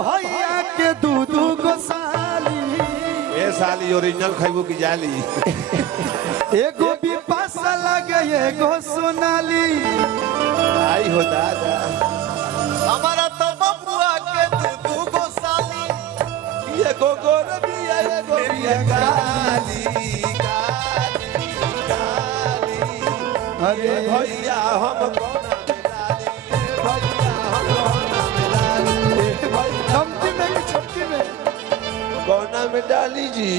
भैया के दूधू को साली ए साली ओरिजिनल खैबू की जाली एगो भी पासा लगे एगो सोनाली आई हो दादा हमारा तो बबुआ के दूधू को साली ये गोगोर बिया ये गोबिया गाली गाली गाली अरे भैया हम कोना में डाली भैया हम चमची में कि छपकी में कोना में डाली जी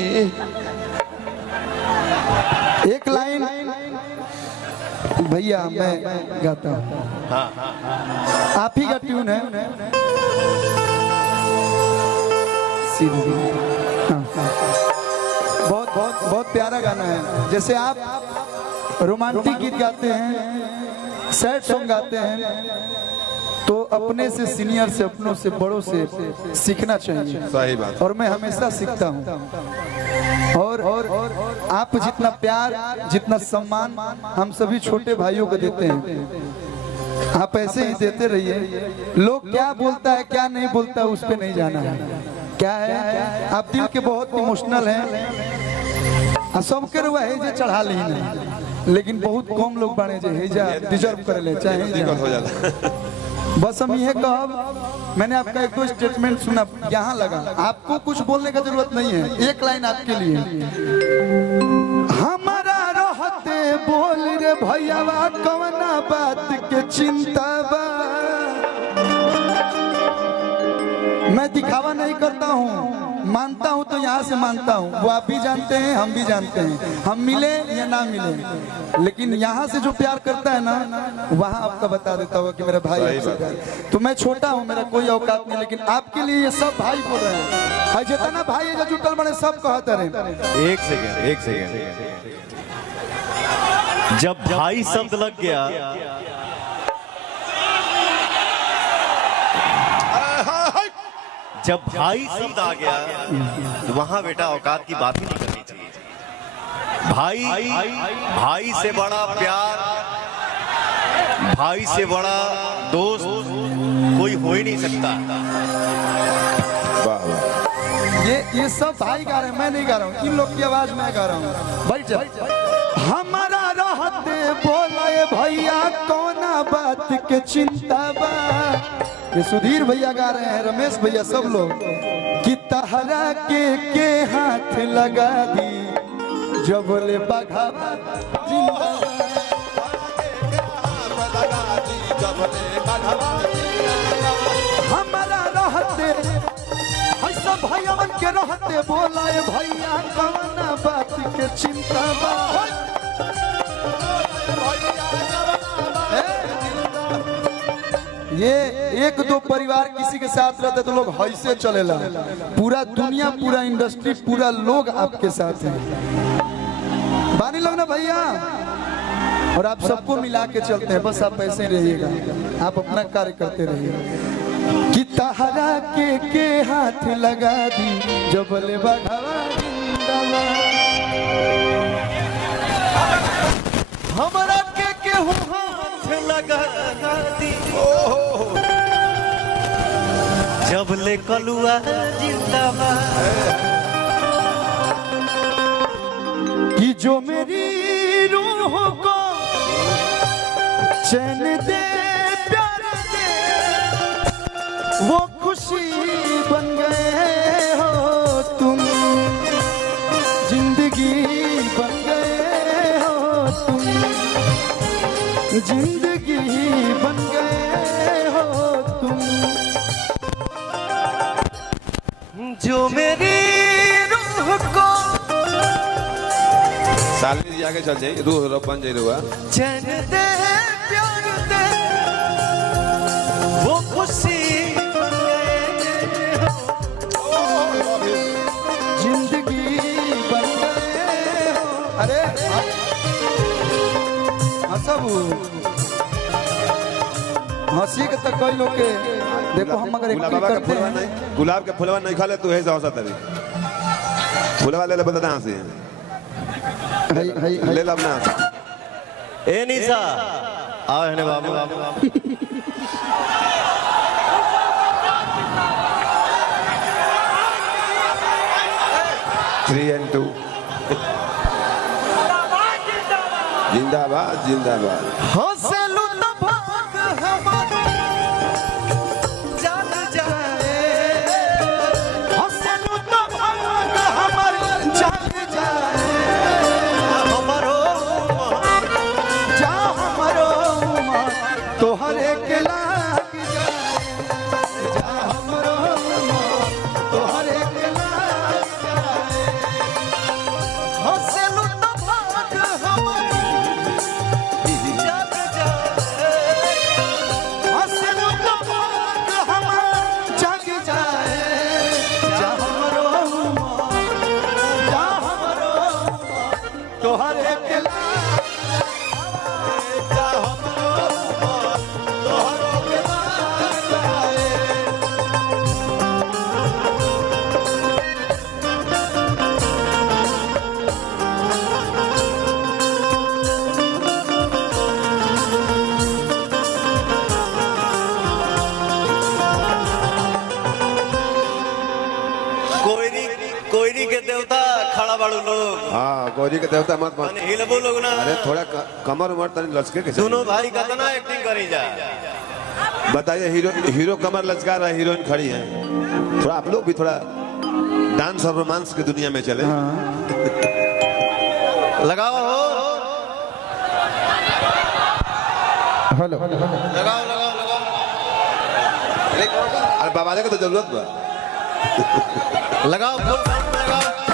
एक लाइन भैया मैं गाता हूँ। आप ही का ट्यून है बहुत बहुत बहुत प्यारा गाना है। जैसे आप रोमांटिक गीत गाते हैं, सैड सॉन्ग गाते हैं, तो अपने से सीनियर से, अपनों से, बड़ों से सीखना चाहिए। सही बात। और मैं हमेशा सीखता हूँ। और आप जितना प्यार, जितना सम्मान हम सभी छोटे भाइयों को देते हैं, आप ऐसे ही देते रहिए। लोग क्या बोलता है क्या नहीं बोलता उस पे नहीं जाना है। क्या है, आप दिल के बहुत इमोशनल हैं, सबके रुआ है जे चढ़ा ली नहीं, लेकिन बहुत कम लोग बने जे हेजा डिजर्व कर ले चाहे हो जाता। बस हम ये कहब, मैंने आपका एक दो स्टेटमेंट सुना, यहाँ लगा। आपको कुछ बोलने का जरूरत नहीं है, एक लाइन आपके लिए। हमारा रहते बोल रे भैयावा कवना बात के चिंता बा। मैं दिखावा नहीं करता हूँ, मानता हूँ तो यहाँ से मानता हूँ। वो आप भी जानते हैं, हम भी जानते हैं, हम मिले या ना मिले, लेकिन यहाँ से जो प्यार करता है ना, वहाँ आपका बता देता होगा कि मेरा भाई है। तो मैं छोटा हूँ, मेरा कोई औकात नहीं, लेकिन आपके लिए ये सब भाई बोल रहे हैं। जितना भाई है जो जुटल बने सब कहते रहे। एक सेकंड जब भाई शब्द लग गया जब भाई शब्द आ गया तो वहां बेटा औकात की बात ही नहीं करनी चाहिए। भाई से बड़ा प्यार, भाई से बड़ा दोस्त कोई हो ही नहीं सकता। ये सब भाई गा रहे हैं, मैं नहीं गा रहा हूँ। इन लोग की आवाज मैं गा रहा हूँ। बैठ जा। हमारा रहते बोले भैया कौना बात के चिंता बा। ये सुधीर भैया गा रहे हैं, रमेश भैया, सब लोग। कि तहरा के हाथ लगा दी जब बोले बाघा हमारा रहते ऐसा भैया के रहते बोला भैया कवना बात के चिंता बा। ये एक दो परिवार किसी के साथ रहते तो लोग ऐसे चलेला। पूरा दुनिया, पूरा इंडस्ट्री, पूरा लोग आपके साथ है। बानी लोग ना भैया, और आप सबको मिला के चलते हैं। बस आप ऐसे रहिएगा, आप अपना कार्य करते रहिएगा। कि तहरा के हाथ लगा दी जब ले बाघावा हमारा के हाथ लगा दी जब ले कलुआ जिंदाबाद। कि जो मेरी रूह को चैन दे, प्यार दे, वो खुशी बन गए हो तुम, जिंदगी बन गए हो तुम, जिंदगी बन गए हो तुम। जो मेरी रूह को साली जी आगे चल जाए, रूह रो बन जाए रुआ। चैन दे, प्यार दे, वो खुशी बन गए हो, जिंदगी बन गए हो। अरे सब हंसी के तक कई लोग के देखो, हम अगर एक्टिंग करते हैं। गुलाब के फुलवा नहीं खा ले तू है सौ तभी फुलवा ले बता हंसी ले ला अपना। ए निशा आओ है बाबू। 3 and 2 जिंदाबाद जिंदाबाद हंसलू तो भाग हमार जाग जाए, हंसलू तो भाग हमार जाग जाए, हमारो जा हमारो उमर तोहरे के लाग जाए, जा हमारो उमर तोहरे के लाग जाए, हंसलू तो भाग हमार जाग जाए, हंसलू तो भाग हमार जाग जाए, जा हमारो उमर जा हमारो उमर तोहरे के लाग कोयरी के देवता खड़ा बाड़ू लोग हाँ गौरी के देवता मत मत माने हिलबो लोग ना। अरे थोड़ा कमर उमर तनी लचके के दोनों भाई कितना एक्टिंग करी जा। बताइए हीरो कमर लचका रहा है, हीरोइन खड़ी है, थोड़ा आप लोग भी थोड़ा डांस और रोमांस की दुनिया में चले। लगाओ हो हेलो लगाओ लगाओ लगाओ अरे बाबा को तो जरूरत बा लगाओ फुल साउंड में लगाओ।